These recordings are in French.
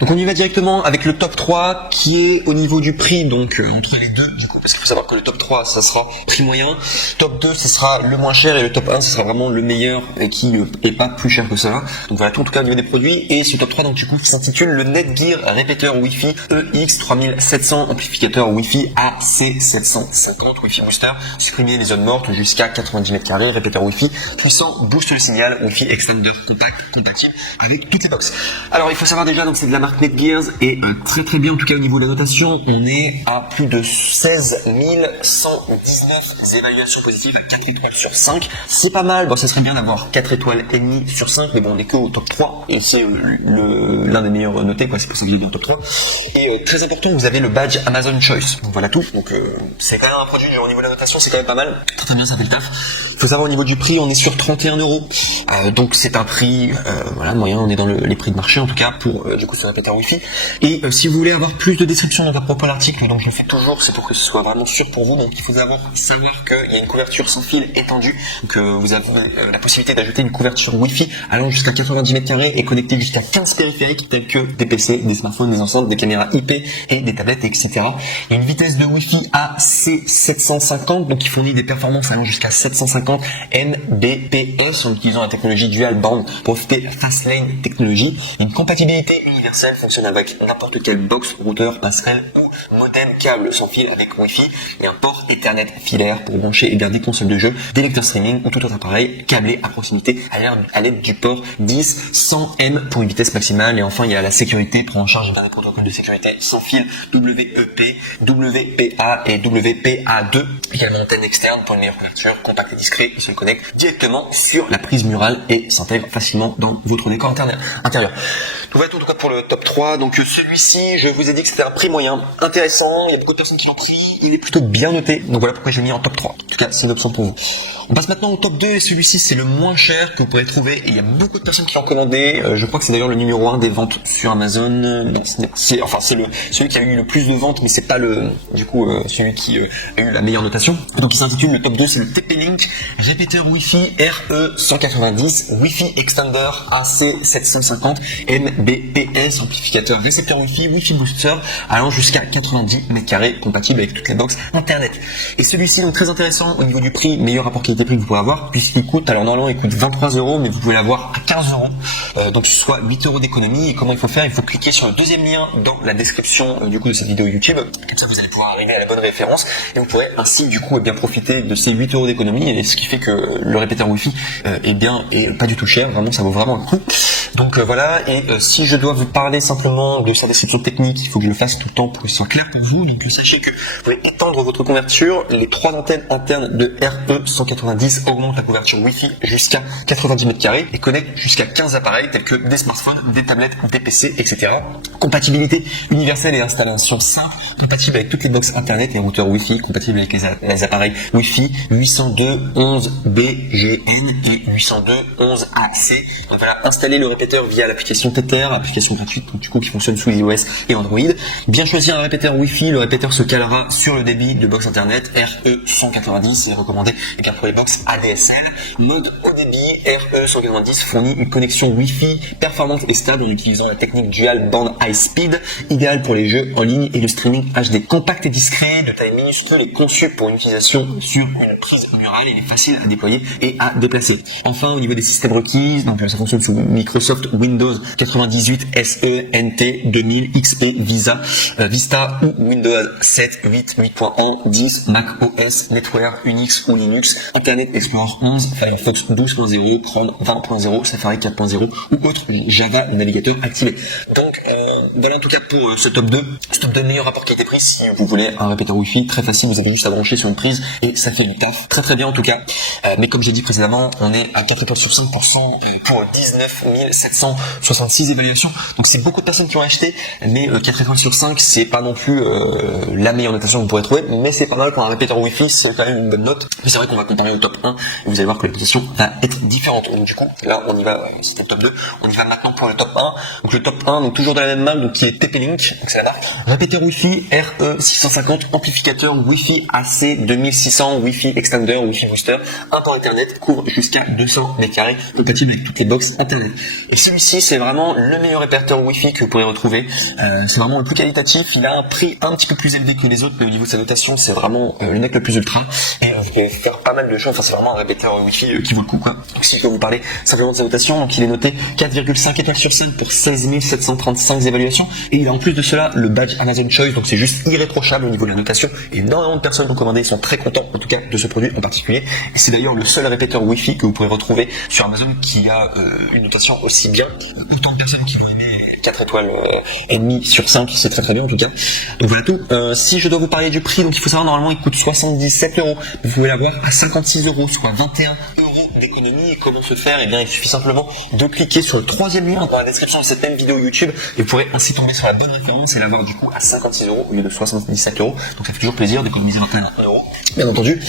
Donc on y va directement avec le top 3 qui est au niveau du prix, donc entre les deux du coup, parce qu'il faut savoir que le top 3 ça sera prix moyen, top 2 ce sera le moins cher et le top 1 ce sera vraiment le meilleur et qui est pas plus cher que cela. Donc voilà tout en tout cas au niveau des produits. Et ce top 3 donc du coup s'intitule le Netgear répéteur Wi-Fi EX3700 amplificateur Wi-Fi AC750 Wi-Fi booster, supprimer les zones mortes jusqu'à 90 mètres carrés, répéteur Wi-Fi puissant, booste le signal, Wi-Fi extender compact compatible avec toutes les box. Alors il faut savoir déjà donc c'est de la marque Netgear et très bien en tout cas au niveau de la notation, on est à plus de 16 119 évaluations positives à 4 étoiles sur 5. C'est pas mal, bon ça serait bien d'avoir 4 étoiles et demie sur 5, mais bon on est que au top 3 et c'est l'un des meilleurs notés quoi, c'est pour ça que j'ai bien top 3. Et très important, vous avez le badge Amazon Choice. Donc voilà tout. Donc c'est quand même un produit au niveau de la notation, c'est quand même pas mal. Très bien, ça fait le taf. Il faut savoir au niveau du prix, on est sur 31 €. Donc c'est un prix voilà moyen, on est dans les prix de marché en tout cas pour du coup ce répéteur Wi-Fi. Et si vous voulez avoir plus de description donc à propos de l'article, donc je le fais toujours, c'est pour que ce soit vraiment sûr pour vous. Donc il faut savoir qu'il y a une couverture sans fil étendue, que vous avez la possibilité d'ajouter une couverture Wi-Fi allant jusqu'à 90 mètres carrés et connectée jusqu'à 15 périphériques tels que des PC, des smartphones, des enceintes, des caméras IP et des tablettes, etc. Il y a une vitesse de Wi-Fi AC750, donc qui fournit des performances allant jusqu'à 750 Mbps en utilisant la technologie dual band pour profiter de la Fastlane technologie. Une compatibilité universelle fonctionne avec n'importe quelle box, routeur, passerelle ou modem câble sans fil avec Wi-Fi et un port Ethernet filaire pour brancher et garder console de jeu, des lecteurs streaming ou tout autre appareil câblé à proximité à l'aide du port 10 100M pour une vitesse maximale. Et enfin il y a la sécurité, prend en charge des protocoles de sécurité sans fil WEP, WPA et WPA2. Également antenne externe pour une meilleure couverture, compact et discret, il se connecte directement sur la prise murale et s'intègre facilement dans votre décor intérieur. Donc voilà tout en tout cas pour le top 3. Donc celui-ci, je vous ai dit que c'était un prix moyen intéressant, il y a beaucoup de personnes qui l'ont pris, il est plutôt bien noté, donc voilà pourquoi j'ai mis en top 3. En tout cas c'est une option pour vous. On passe maintenant au top 2 et celui-ci c'est le moins cher que vous pourrez trouver et il y a beaucoup de personnes qui l'ont commandé. Je crois que c'est d'ailleurs le numéro 1 des ventes sur Amazon. C'est celui qui a eu le plus de ventes, mais c'est pas celui qui a eu la meilleure notation. Donc il s'intitule le top 2, c'est le TP-Link répéteur Wi-Fi RE190 Wi-Fi Extender AC750 Mbps amplificateur récepteur Wi-Fi Wi-Fi booster allant jusqu'à 90 mètres carrés compatible avec toutes les box internet. Et celui-ci donc très intéressant au niveau du prix, meilleur rapport qualité-prix que vous pouvez avoir puisqu'il coûte, alors normalement il coûte 23 €, mais vous pouvez l'avoir à 15 €, donc soit 8 € d'économie. Et comment il faut faire? Il faut cliquer sur le deuxième lien dans la description du coup de cette vidéo YouTube, comme ça vous allez pouvoir arriver à la bonne référence et vous pourrez ainsi du coup bien profiter de ces 8 € d'économie, et ce qui fait que le répéteur Wi-Fi est pas du tout cher, vraiment ça vaut vraiment le coup. Donc voilà, et si je dois vous parler simplement de sa description technique, il faut que je le fasse tout le temps pour que ce soit clair pour vous. Donc sachez que vous pouvez étendre votre couverture, les 3 antennes internes de RE190 augmentent la couverture Wi-Fi jusqu'à 90 mètres carrés et connectent jusqu'à 15 appareils tels que des smartphones, des tablettes, des PC, etc. Compatibilité universelle et installation simple, compatible avec toutes les box internet et routeurs Wi-Fi, compatible avec les appareils Wi-Fi 802.11bgn et 802.11ac. Donc voilà, installer le répéteur via l'application Tether, application gratuite du coup qui fonctionne sous iOS et Android. Bien choisir un répéteur Wi-Fi, le répéteur se calera sur le débit de box internet RE190, c'est recommandé également pour les box ADSL. Mode haut débit, RE190 fournit une connexion Wi-Fi performante et stable en utilisant la technique dual band high speed, idéale pour les jeux en ligne et le streaming HD. Compact et discret, de taille minuscule et conçu pour une utilisation sur une prise murale, il est facile à déployer et à déplacer. Enfin au niveau des systèmes requis, donc ça fonctionne sous Microsoft Windows 98 SE, NT, 2000, XP, Vista ou Windows 7, 8, 8.1, 10, Mac OS, NetWare, Unix ou Linux, Internet Explorer 11, Firefox 12.0, Chrome 20.0, Safari 4.0 ou autre Java navigateur activé. Donc voilà en tout cas pour ce top 2. Ce top 2 meilleur rapport qualité-prix si vous voulez un répéteur Wi-Fi très facile, vous avez juste à brancher sur une prise et ça fait du taf. Très bien en tout cas. Mais comme j'ai dit précédemment, on est à 4 étoiles sur 5% pour 19 766 évaluations. Donc c'est beaucoup de personnes qui ont acheté, mais 4 étoiles sur 5 c'est pas non plus la meilleure notation que vous pourrez trouver, mais c'est pas mal pour un répéteur Wi-Fi, c'est quand même une bonne note. Mais c'est vrai qu'on va comparer au top 1 et vous allez voir que la notation va être différente. Donc du coup là on y va, c'était le top 2, on y va maintenant pour le top 1. Donc le top 1, donc toujours dans la même marque, général, donc qui est TP-Link, donc c'est la marque. Répéteur Wi-Fi RE650, amplificateur Wi-Fi AC 2600, Wi-Fi Extender, Wi-Fi Booster, un port Ethernet, couvre jusqu'à 200 m², compatible avec toutes les box Internet. Et celui-ci, c'est vraiment le meilleur répéteur Wi-Fi que vous pourrez retrouver. C'est vraiment le plus qualitatif. Il a un prix un petit peu plus élevé que les autres, mais au niveau de sa notation, c'est vraiment le nec le plus ultra. Et vous pouvez faire pas mal de choses. Enfin, c'est vraiment un répéteur Wi-Fi qui vaut le coup, quoi. Donc, si je peux vous parler simplement de sa notation, donc il est noté 4,5 étoiles sur 5 pour 16 735 évaluations. Et il a en plus de cela le badge Amazon Choice, donc c'est juste irréprochable au niveau de la notation. Énormément de personnes ont commandé, sont très contents en tout cas de ce produit en particulier. Et c'est d'ailleurs le seul répéteur Wi-Fi que vous pourrez retrouver sur Amazon qui a une notation aussi bien. Autant de personnes qui vont aimer 4 étoiles et demi sur 5, c'est très bien en tout cas. Donc voilà tout. Si je dois vous parler du prix, donc il faut savoir normalement il coûte 77 €. Vous pouvez l'avoir à 56 €, soit 21 € d'économie. Et comment se faire? Eh bien, il suffit simplement de cliquer sur le troisième lien dans la description de cette même vidéo YouTube et vous pourrez ainsi tomber sur la bonne référence et l'avoir du coup à 56 € au lieu de 77 €. Donc ça fait toujours plaisir d'économiser 21 €, bien entendu.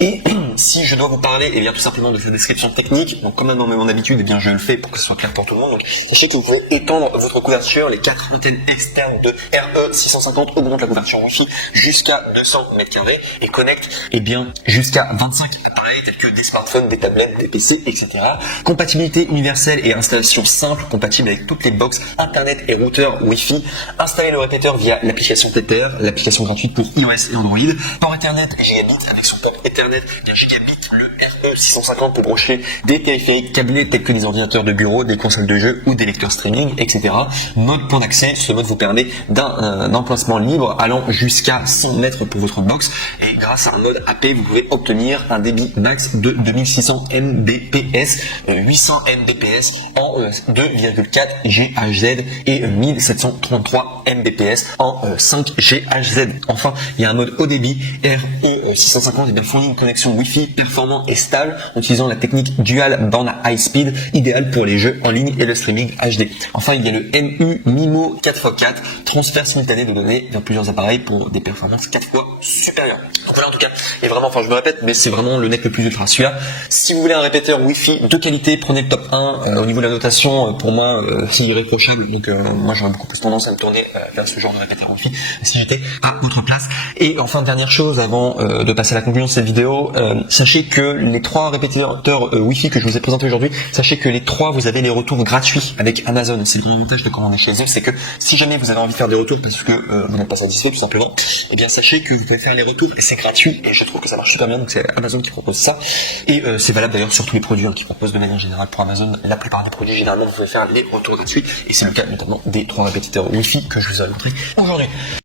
Et si je dois vous parler, eh bien tout simplement de cette description technique, donc comme dans mon habitude, eh bien je le fais pour que ce soit clair pour tout le monde. Donc sachez que vous pouvez étendre votre couverture. Les 4 antennes externes de RE650 augmentent la couverture Wi-Fi jusqu'à 200 m² et connectent jusqu'à 25 appareils tels que des smartphones, des tablettes, des PC, etc. Compatibilité universelle et installation simple, compatible avec toutes les box Internet et routeurs Wi-Fi. Installez le répéteur via l'application Tether, l'application gratuite pour iOS et Android. Port Ethernet Gigabit avec son port Ethernet Gigabit, le RE650 pour brancher des téléphériques câblés tels que des ordinateurs de bureau, des consoles de jeux ou des lecteurs streaming, etc. Mode point d'accès, ce mode vous permet d'un emplacement libre allant jusqu'à 100 mètres pour votre box et grâce à un mode AP, vous pouvez obtenir un débit max de 2600 Mbps, 800 Mbps en 2,4 GHz et 1733 Mbps en 5 GHz. Enfin, il y a un mode haut débit RE650 fournit une connexion Wi-Fi performant et stable en utilisant la technique Dual Band High Speed, idéale pour les jeux en ligne et le streaming HD. Enfin, il y a le MU MIMO 4x4, transfert simultané de données vers plusieurs appareils pour des performances 4 fois supérieures. Donc voilà en tout cas, et vraiment, enfin je me répète, mais c'est vraiment le nec le plus ultra. Celui-là, si vous voulez un répéteur Wi-Fi de qualité, prenez le top 1. Au niveau de la notation, pour moi, c'est irréprochable. Donc moi j'aurais beaucoup plus tendance à me tourner vers ce genre de répéteur Wi-Fi si j'étais à votre place. Et enfin, dernière chose avant de passer à la conclusion de cette vidéo, sachez que les 3 répéteurs Wi-Fi que je vous ai présentés aujourd'hui, sachez que les 3 vous avez les retours gratuits avec Amazon. C'est le grand avantage de commander chez eux, c'est que si jamais vous avez envie de faire des retours parce que vous n'êtes pas satisfait tout simplement, eh bien sachez que vous pouvez faire les retours et c'est gratuit et je trouve que ça marche super bien. Donc c'est Amazon qui propose ça et c'est valable d'ailleurs sur tous les produits qui proposent de manière générale pour Amazon. La plupart des produits généralement vous pouvez faire les retours gratuits et c'est le cas notamment des 3 répéteurs Wi-Fi que je vous ai montré aujourd'hui.